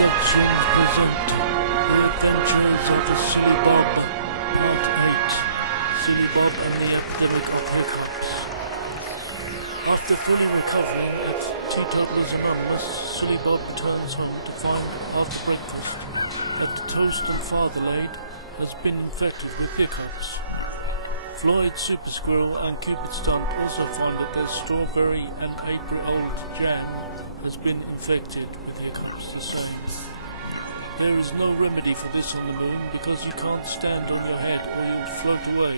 Productions present The Adventures of the Silly Bob, Part 8, Silly Bob and the Epidemic of Hiccups. After fully recovering at Teetotalers Anonymous, Silly Bob returns home to find, after breakfast, that the toast and fatherlade has been infected with hiccups. Floyd, Super Squirrel and Cupid Stump also find that their strawberry and April-old jam has been infected with hiccups the same. There is no remedy for this on the moon because you can't stand on your head or you'll float away,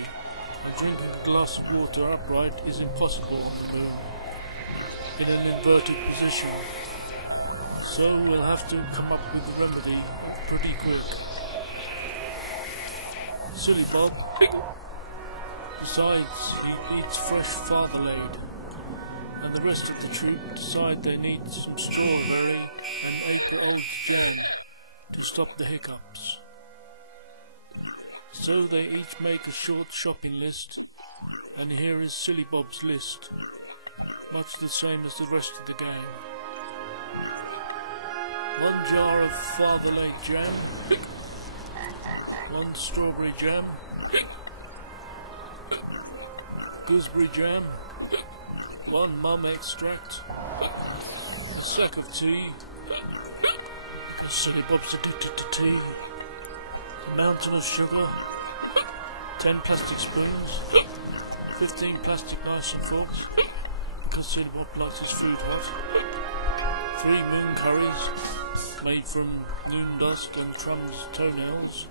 and drinking a glass of water upright is impossible on the moon, in an inverted position. So we'll have to come up with a remedy pretty quick. Silly Bob decides he eats fresh fatherlade, and the rest of the troop decide they need some strawberry and April-old jam to stop the hiccups. So they each make a short shopping list, and here is Silly Bob's list, much the same as the rest of the gang. 1 jar of fatherlade jam, 1 strawberry jam, gooseberry jam, 1 mum extract, a sack of tea, because Silly Bob's addicted to tea, a mountain of sugar, 10 plastic spoons, 15 plastic knives and forks, because Silly Bob likes his food hot, 3 moon curries, made from noon dust and Trump's toenails,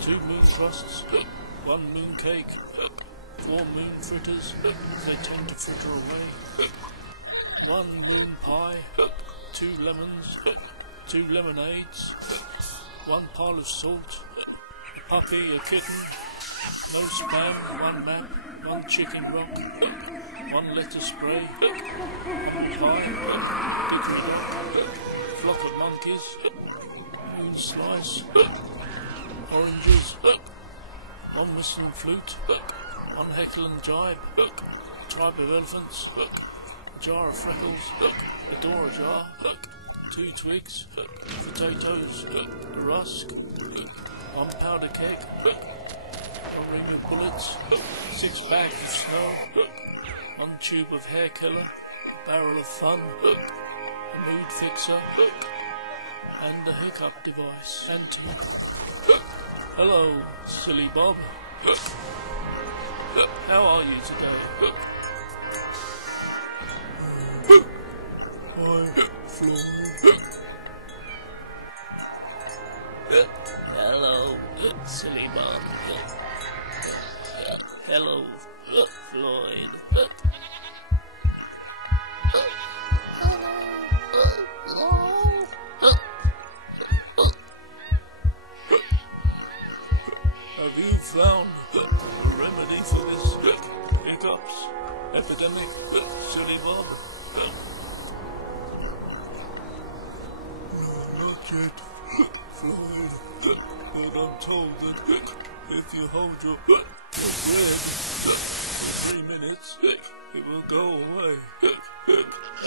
2 moon crusts, 1 moon cake, 4 moon fritters, they tend to fritter away, 1 moon pie, 2 lemons, 2 lemonades, 1 pile of salt, a puppy, a kitten, no spam, 1 map, 1 chicken rock, 1 lettuce spray, 1 pie, dickory dock, flock of monkeys, moon slice, oranges, 1 whistling flute, 1 heckle and jibe, tribe of elephants, a jar of freckles, a door jar, 2 twigs, potatoes, a rusk, 1 powder keg, a ring of bullets, 6 bags of snow, 1 tube of hair killer, a barrel of fun, a mood fixer, and a hiccup device, and tea. Hello, Silly Bob. How are you today? I'm Floyd. Hello, Silly Bob. Hello, Floyd. Have you found a remedy for this hiccups epidemic, Silly Bob? No, not yet, Floyd. But I'm told that if you hold your bread for 3 minutes, it will go away.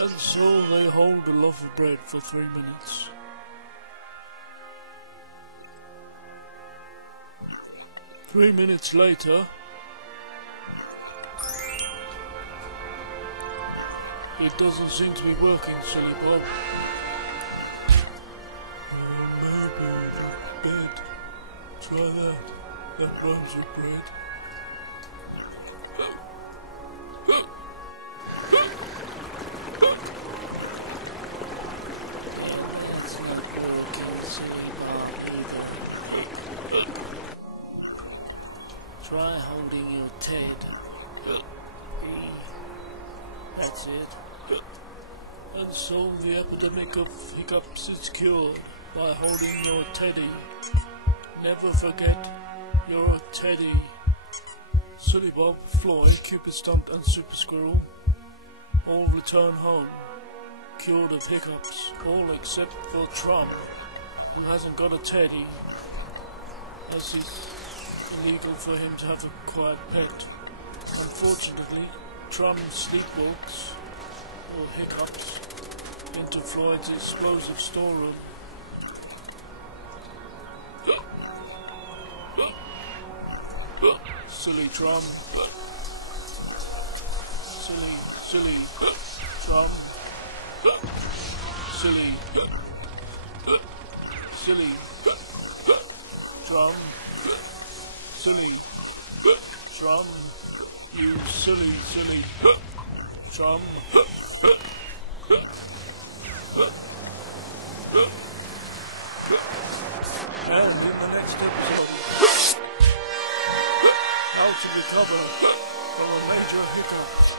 And so they hold a loaf of bread for 3 minutes. 3 minutes later, it doesn't seem to be working, Silly Bob. Maybe the bed. Try that. That rhymes with bread. It's not working, Silly Bob, either. Try holding your Ted. That's it. And so the epidemic of hiccups is cured by holding your teddy. Never forget your teddy. Silly Bob, Floyd, Cupid Stump and Super Squirrel all return home, cured of hiccups, all except for Trump, who hasn't got a teddy, as it's illegal for him to have a quiet pet. Unfortunately, Trump sleepwalks, or hiccups, into Floyd's explosive storeroom silly drum. Silly drum. Silly drum. Silly drum. You silly drum. And in the next episode, how to recover from a major hiccup.